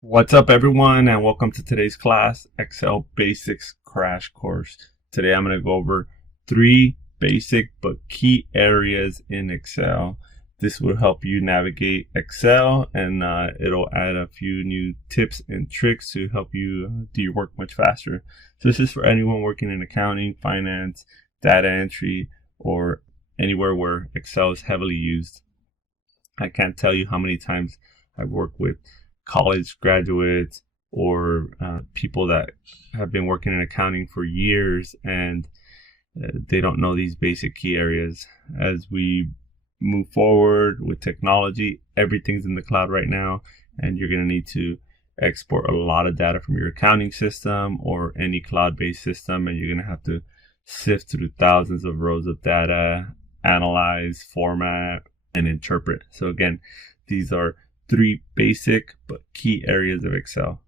What's up, everyone, and welcome to today's class, Excel Basics Crash Course. Today I'm going to go over 3 basic but key areas in Excel. This will help you navigate Excel, and it'll add a few new tips and tricks to help you do your work much faster. So this is for anyone working in accounting, finance, data entry, or anywhere where Excel is heavily used. I can't tell you how many times I've worked with college graduates or people that have been working in accounting for years, and they don't know these basic key areas. As we move forward with technology, everything's in the cloud right now, and you're going to need to export a lot of data from your accounting system or any cloud-based system, and you're going to have to sift through thousands of rows of data, analyze, format, and interpret. So again, these are 3 basic but key areas of Excel.